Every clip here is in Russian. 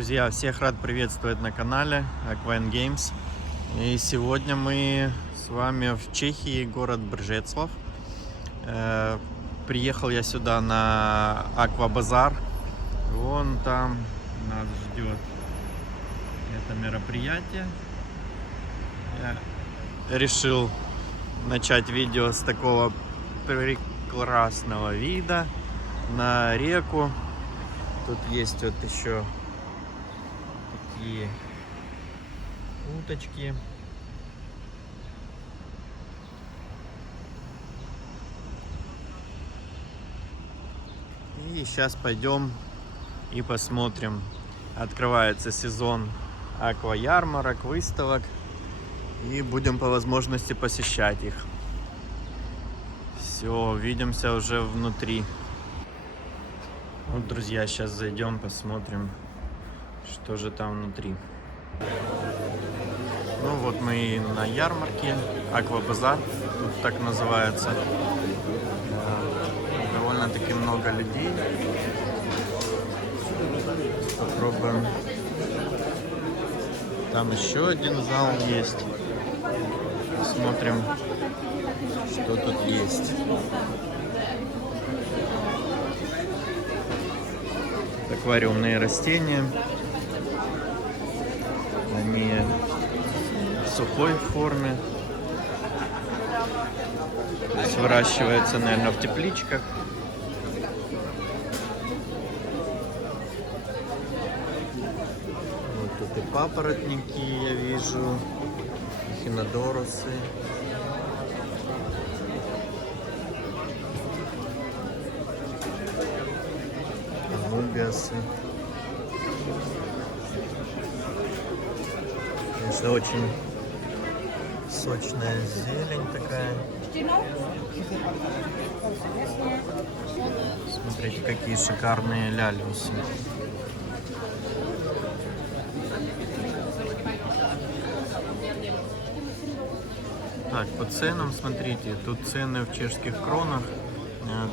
Друзья, всех рад приветствовать на канале Aquan Games. И сегодня мы с вами в Чехии, город Бržeclav. Приехал я сюда на Аквабазар. Вон там нас ждет это мероприятие. Я решил начать видео с такого прекрасного вида на реку. Тут есть вот еще такие уточки. И сейчас пойдем и посмотрим. Открывается сезон акваярмарок, выставок. И будем по возможности посещать их. Все, увидимся уже внутри. Вот, друзья, сейчас зайдем, посмотрим, что же там внутри. Ну вот мы и на ярмарке, Аквабазар, тут так называется. Довольно-таки много людей. Попробуем. Там еще один зал есть. Посмотрим, что тут есть. Аквариумные растения. Они в сухой форме. То есть выращивается, наверное, в тепличках. Вот тут и папоротники я вижу. Эхинодорусы. Анубиасы. Конечно, очень сочная зелень такая. Смотрите, какие шикарные лялиусы. Так, по ценам смотрите, тут цены в чешских кронах.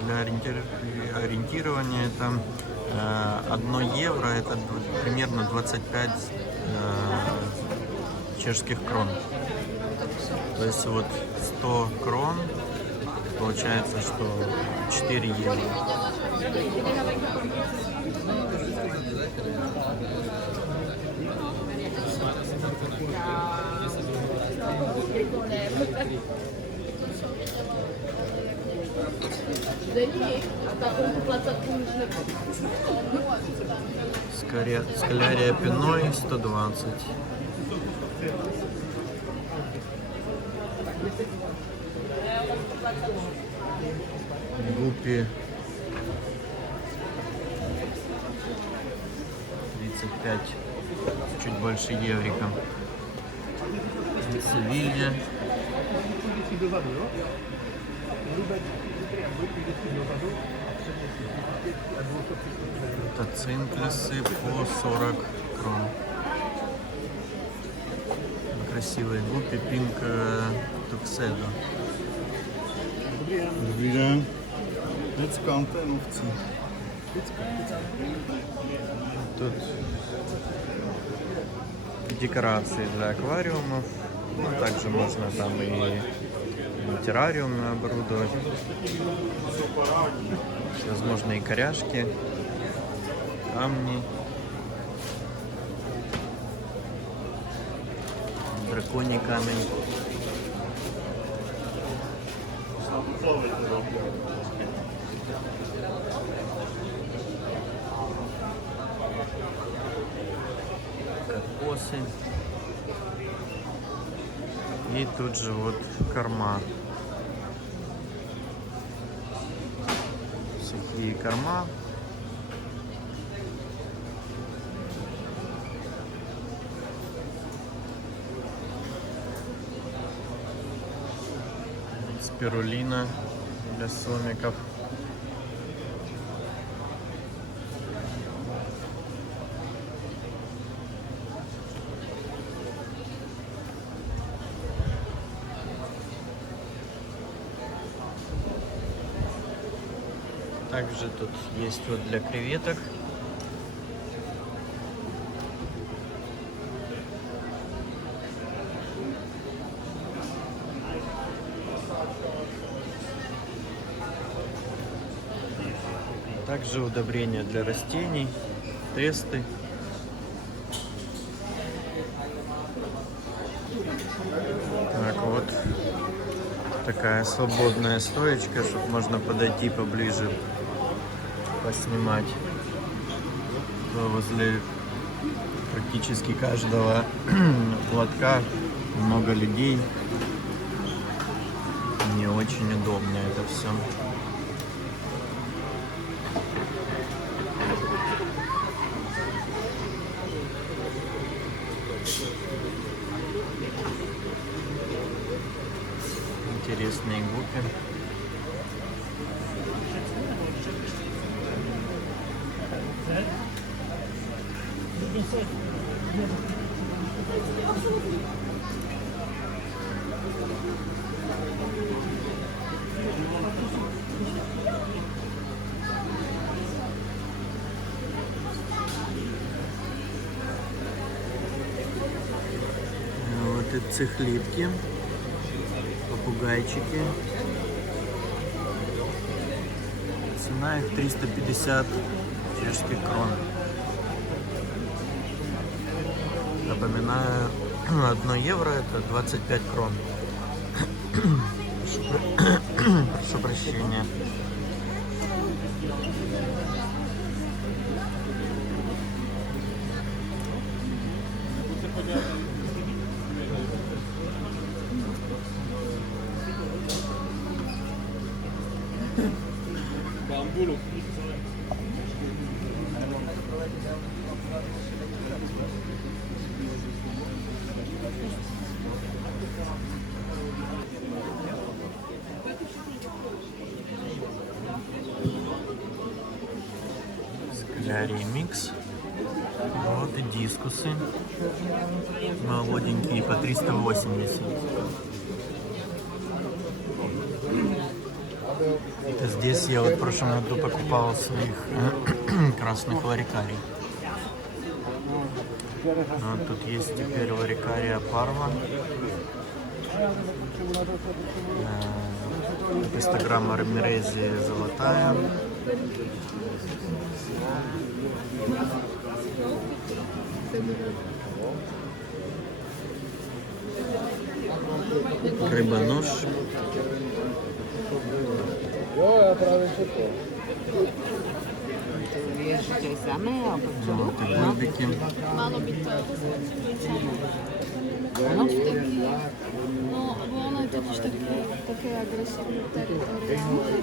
Для ориентирования там 1 евро это примерно 25 чешских крон. То есть вот 100 крон получается, что 4 евро. Скалярия пиной 120. Гуппи 35, чуть больше еврика. Севилья. Это цинклюсы по 40 крон. Красивые гуппи, пинк тукседо. Dobrý den. Dětská, to je mluvcí. Тут декорации для аквариумов. Ну, также можно там и террариум оборудовать. Возможно, и коряшки, камни. Драконий камень. Кокосы. И тут же вот корма. Всякие корма. Спирулина для сомиков. Также тут есть вот для креветок Также удобрения для растений, тесты. Так, вот такая свободная стоечка, чтобы можно подойти поближе, поснимать. Возле практически каждого лотка много людей. Не очень удобно это все. Интересные гуппи. Вот и цихлитки, попугайчики. Цена их 350 чешских крон. Напоминаю, 1 евро это 25 крон. Прошу прощения. Скалярий микс. Вот и дискусы. Молоденькие по 380. Это здесь я вот в прошлом году покупал своих красных ларикарий. Вот тут есть теперь ларикария парва. 300 грамм армирези золотая. Рыба-нож. Вот и бульбики. Malo by to No, bo ono je totiž také agresívne teritoriálne.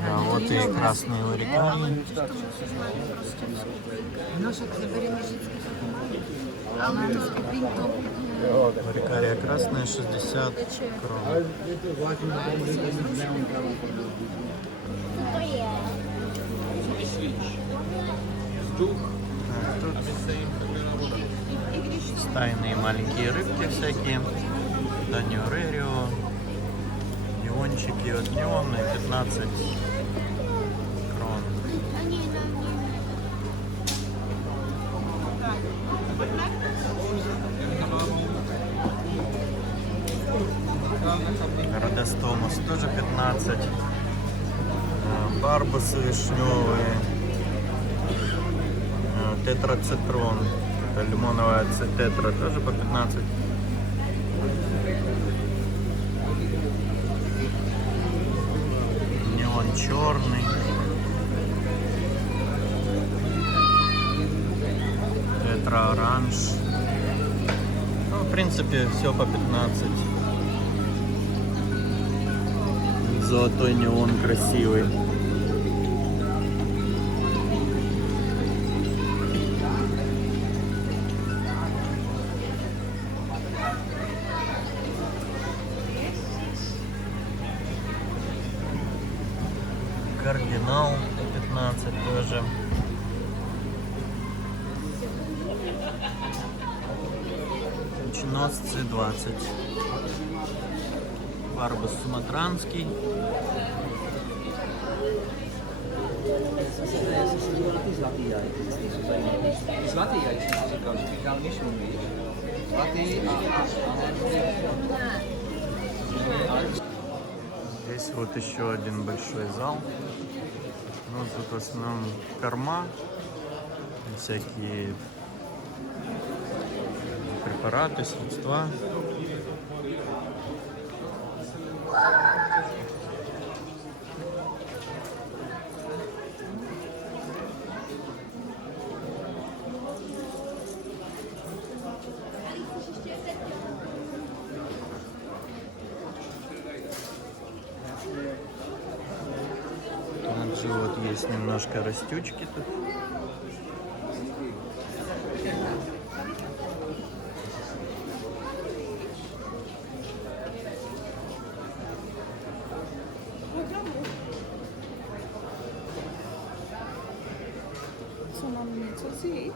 Да, вот и красные ларикарии. Ларикария красная 60 крон. Стайные маленькие рыбки всякие. Даниорерио. Неончики от неонные 15 крон. Родостомус тоже 15. Барбасы вишневые. Тетрацитрон. Это лимоновая тетра тоже по 15. Неон черный. Тетра оранж. Ну, в принципе, все по 15. Золотой неон красивый. Кардинал 15 тоже. Чиносцы 20. Барбус суматранский. Zlatý jaj, jsem si říkal, že bych dal myšlenky. Zlatý a Здесь вот еще один большой зал. Ну, тут в основном корма, всякие препараты, средства. Также вот есть немножко растючки тут. Co mam co zjeść?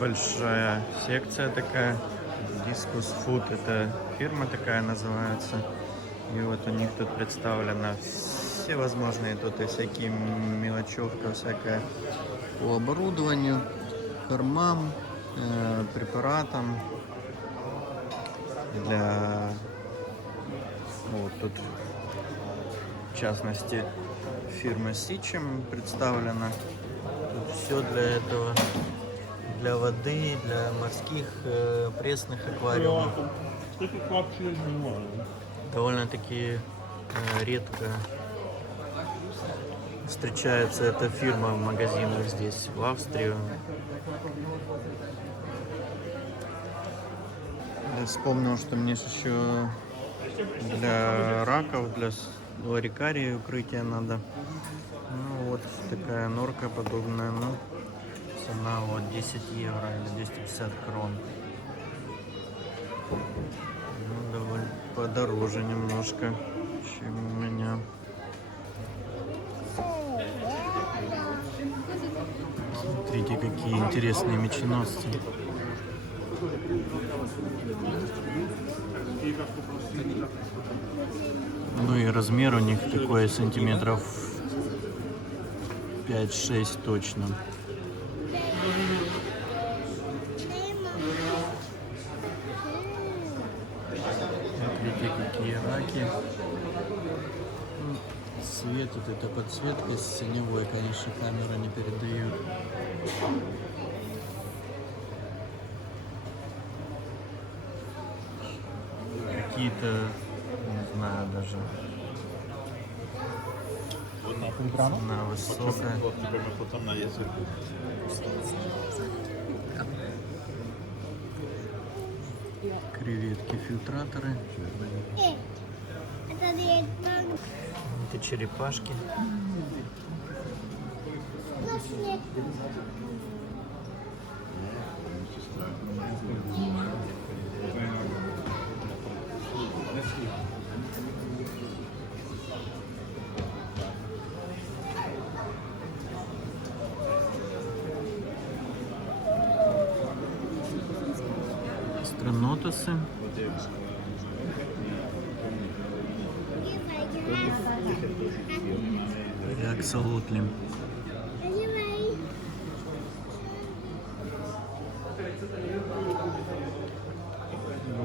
Большая секция такая. Discus Food, это фирма такая называется. И вот у них тут представлено все возможные тут и всякие мелочевка всякая по оборудованию, кормам, препаратам для вот тут в частности фирма Сичем представлена. Тут все для этого. Для воды, для морских пресных аквариумов. Довольно-таки редко встречается эта фирма в магазинах здесь, в Австрии. Я вспомнил, что мне еще для раков, для ларикарии укрытия надо. Ну вот такая норка подобная, ну. Цена вот 10 евро или 250 крон. Ну, довольно подороже немножко, чем у меня. Смотрите, какие интересные меченосцы. Ну и размер у них такой сантиметров 5-6 точно. Смотрите, какие раки. Свет, вот эта подсветка с синевой, конечно, камера не передает. Какие-то, не знаю даже. Цена высокая. Креветки-фильтраторы. Это черепашки. Астронотосы. И аксолотли.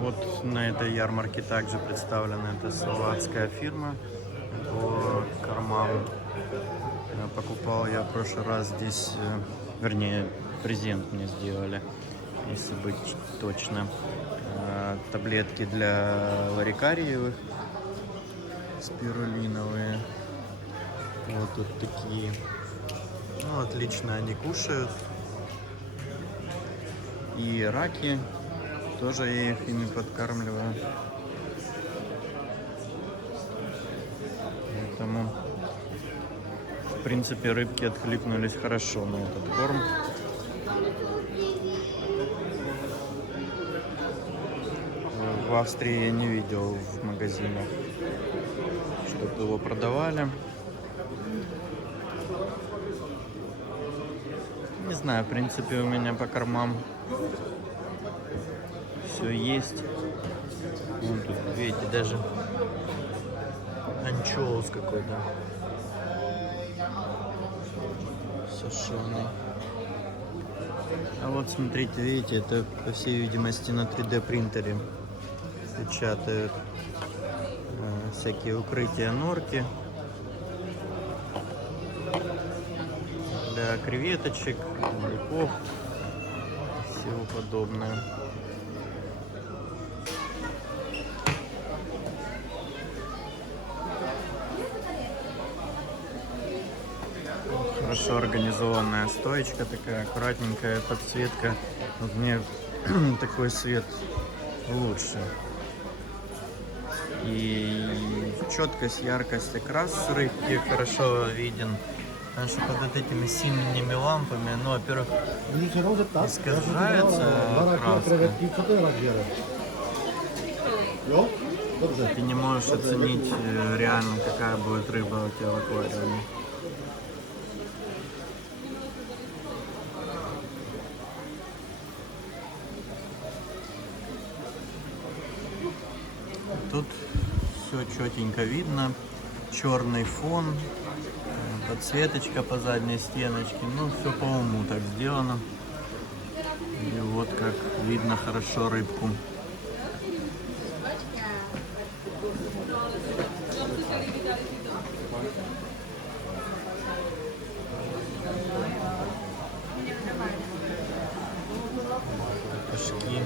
Вот на этой ярмарке также представлена эта словацкая фирма по кормам. Покупал я в прошлый раз здесь, вернее, презент мне сделали, если быть точно. Таблетки для ларикариевых, спирулиновые. Вот тут такие. Ну, отлично они кушают. И раки. Тоже я их ими подкармливаю. Поэтому, в принципе, рыбки откликнулись хорошо на этот корм. В Австрии я не видел в магазинах, чтобы его продавали. Не знаю, в принципе, у меня по кормам все есть. Вон тут, видите, даже анчоус какой-то сушеный. вот смотрите, видите, это по всей видимости на 3D принтере печатают всякие укрытия норки для креветочек, грибов, всего подобное. Хорошо организованная стоечка, такая аккуратненькая подсветка. Вот мне такой свет лучше. И четкость, яркость окрас рыбки хорошо виден. Потому что под этими синими лампами, ну, во-первых, искажается краска. Ты не можешь оценить реально, какая будет рыба у тебя в аквариуме. Тут все четенько видно, черный фон, подсветочка по задней стеночке, ну все по уму так сделано. И вот как видно хорошо рыбку. Кошки.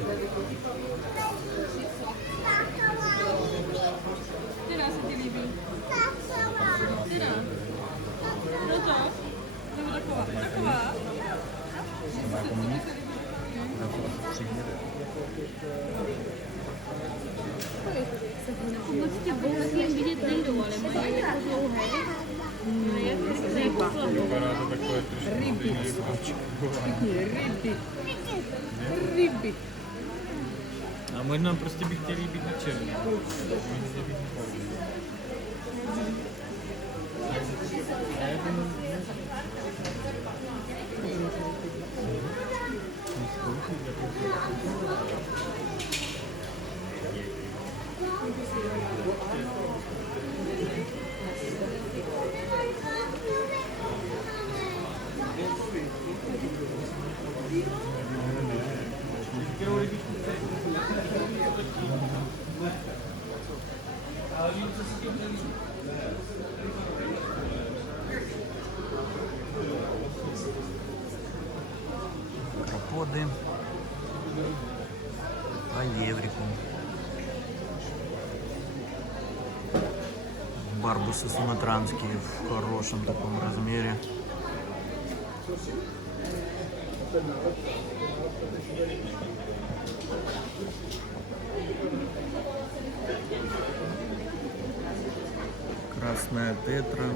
Рибі. А ми нам просто бігти рибі на черві. Краподы по еврику. Барбусы суматранские в хорошем таком размере. Красная тетра.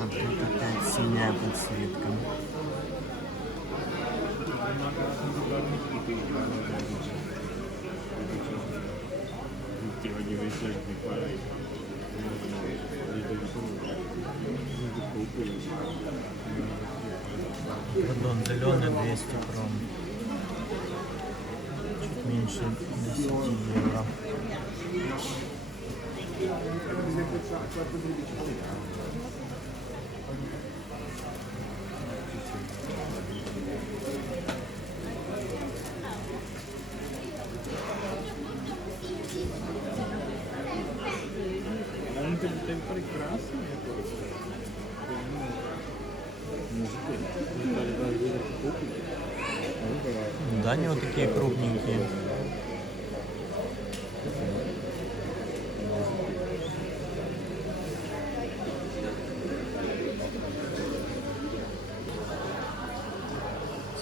А тут опять синяя подсветка. Пардон, зеленый 200 крон. Чуть меньше 10 евро. Це прекрасно. Да, они вот такие крупненькие.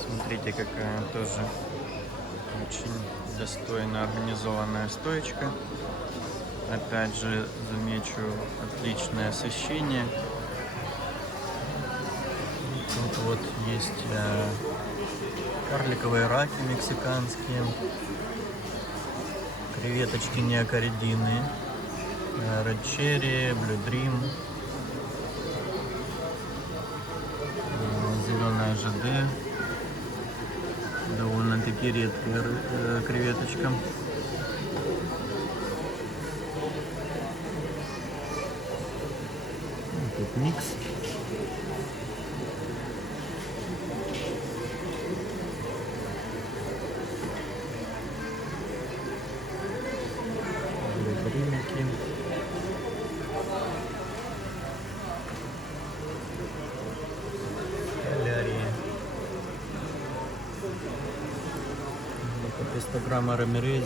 Смотрите, какая тоже очень достойно организованная стоечка. Опять же, замечу отличное освещение. Тут вот есть карликовые раки мексиканские, креветочки неокоридины, Red Cherry, Blue Dream, зеленая ЖД, довольно довольно-таки редкая креветочка. Тут микс. Рыбринки. Солярии. Это 300 грамм рамерези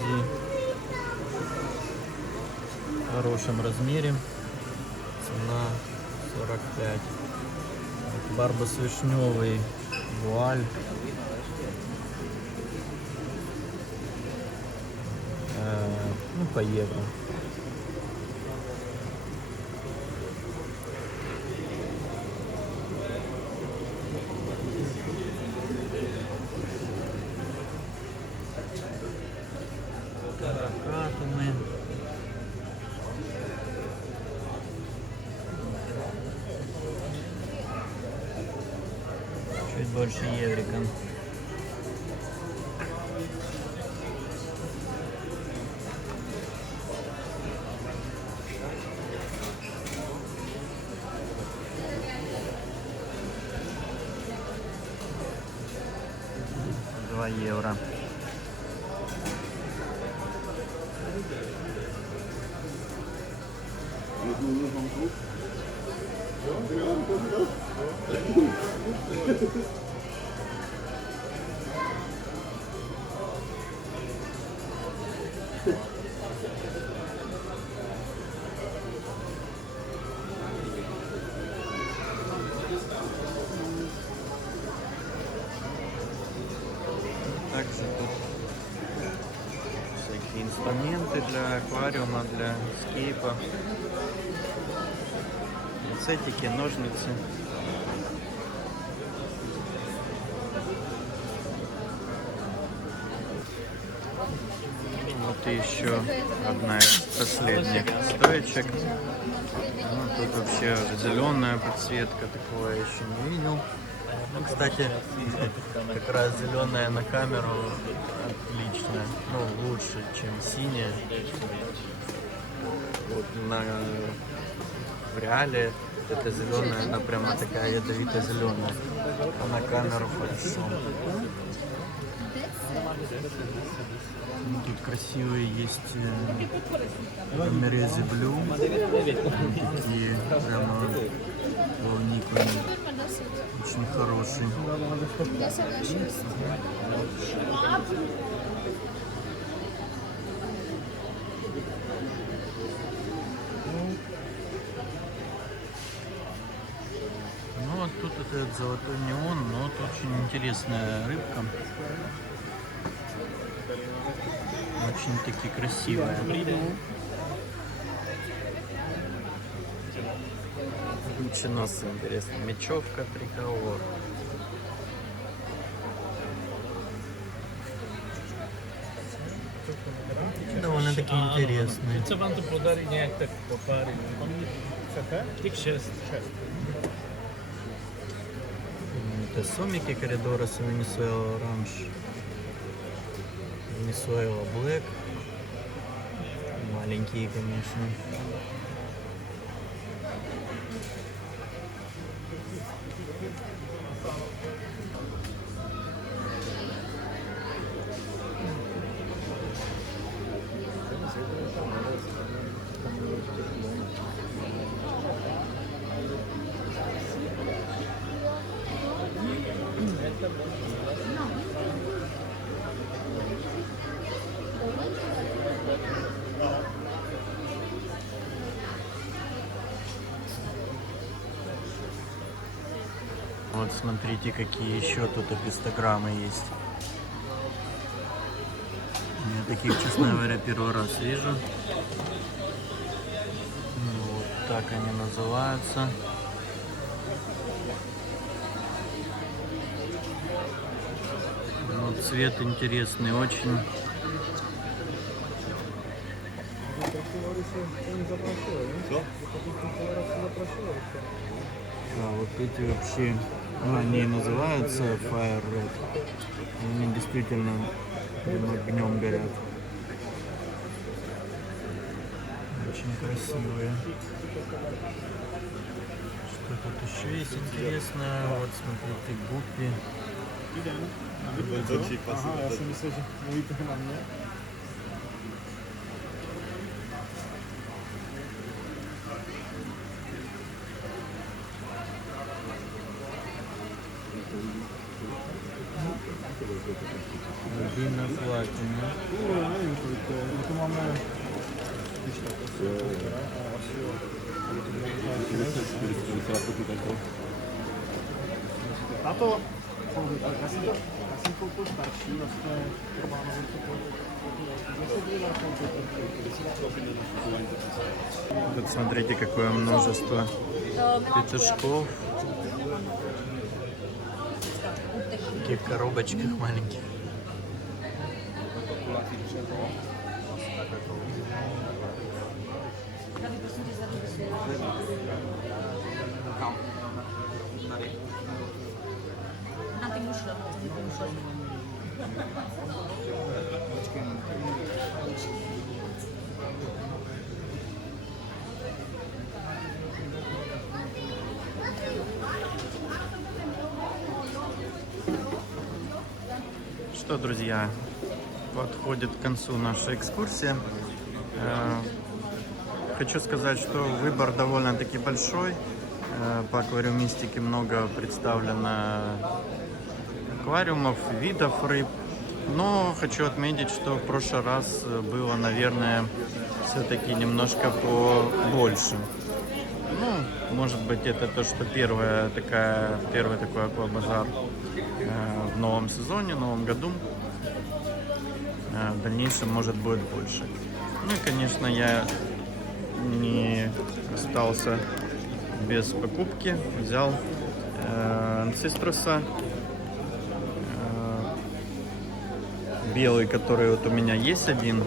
в хорошем размере. Цена 45. Барбос вишневый, вуаль. Ну, по евро. Каракатуны. Чуть больше еврика. €2. Также тут всякие инструменты для аквариума, для скейпа, пинцетики, ножницы. Вот и еще одна из последних стоечек. Ну, тут вообще зеленая подсветка, такого я еще не видел. Ну, кстати, как раз зеленая на камеру отлично, ну, лучше, чем синяя. Вот в реале эта зеленая, она прямо такая ядовито-зеленая, а на камеру хорошо. Ну, тут красивые есть рамерези блю, такие прямо волниками. Очень хороший. Ну вот тут этот золотой неон, но вот очень интересная рыбка. Очень таки красивая. Нос интересно. Мечевка, триколор. Довольно-таки интересные. Це вам то подарить ніяк так по парі. Тільки 6. Это сомики коридора с Венесуэла оранж. Венесуэла блэк. Маленькие, конечно. Вот смотрите, какие еще тут пистограммы есть. Я таких, честно говоря, первый раз вижу. Вот так они называются. Вот цвет интересный очень. А вот эти вообще, ну, они называются Fire Red. Они действительно Прям огнем горят. Очень красивые. Что тут еще есть интересное? Вот смотрите, гуппи. Aha, já jsem myslel, že mluvíte na mě. Рубин на платине. Já nevím, kolik to je. My to máme... Když tak, asi jo. Tato, já jsem koupil starší, vlastně Románovi Тут смотрите, какое множество петушков. В таких коробочках маленьких. Na ty mušle. Что, друзья, подходит к концу наша экскурсия. Хочу сказать, что выбор довольно-таки большой. По аквариумистике много представлено аквариумов, видов рыб. Но хочу отметить, что в прошлый раз было, наверное, все-таки немножко побольше. Ну, может быть, это то, что первый такой аквабазар в новом сезоне, в новом году. В дальнейшем, может, будет больше. Ну и, конечно, я не остался без покупки. Взял анциструса. Белый, который вот у меня есть один.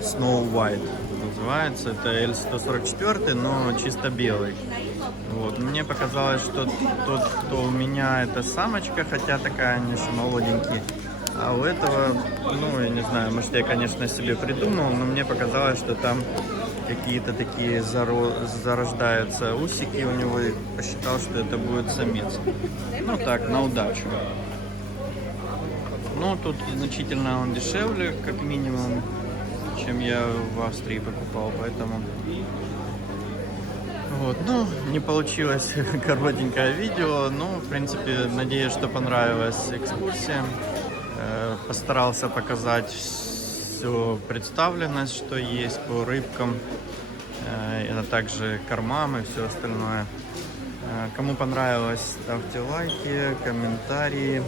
Snow White называется. Это L144, но чисто белый. Вот. Мне показалось, что тот, кто у меня, это самочка, хотя такая они еще молоденькие. А у этого, ну, я не знаю, может, я, конечно, себе придумал, но мне показалось, что там какие-то такие зарождаются усики у него, и посчитал, что это будет самец. Ну, так, на удачу. Но тут значительно он дешевле, как минимум, чем я в Австрии покупал, поэтому... Вот, ну, не получилось коротенькое видео, но, в принципе, надеюсь, что понравилась экскурсия. Постарался показать всю представленность, что есть по рыбкам, а также кормам и все остальное. Кому понравилось, ставьте лайки, комментарии.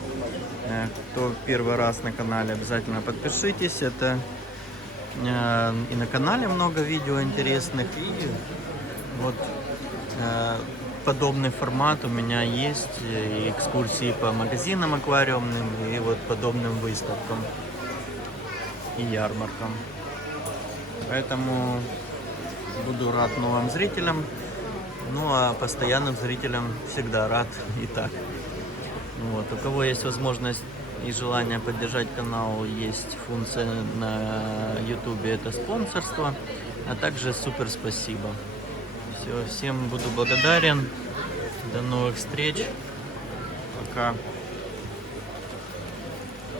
Кто первый раз на канале, обязательно подпишитесь. Это и на канале много видео интересных, и вот подобный формат у меня есть, и экскурсии по магазинам аквариумным, и вот подобным выставкам и ярмаркам. Поэтому буду рад новым зрителям, ну а постоянным зрителям всегда рад и так. Вот. У кого есть возможность и желание поддержать канал, есть функция на YouTube, это спонсорство, а также супер спасибо. Все, всем буду благодарен. До новых встреч. Пока.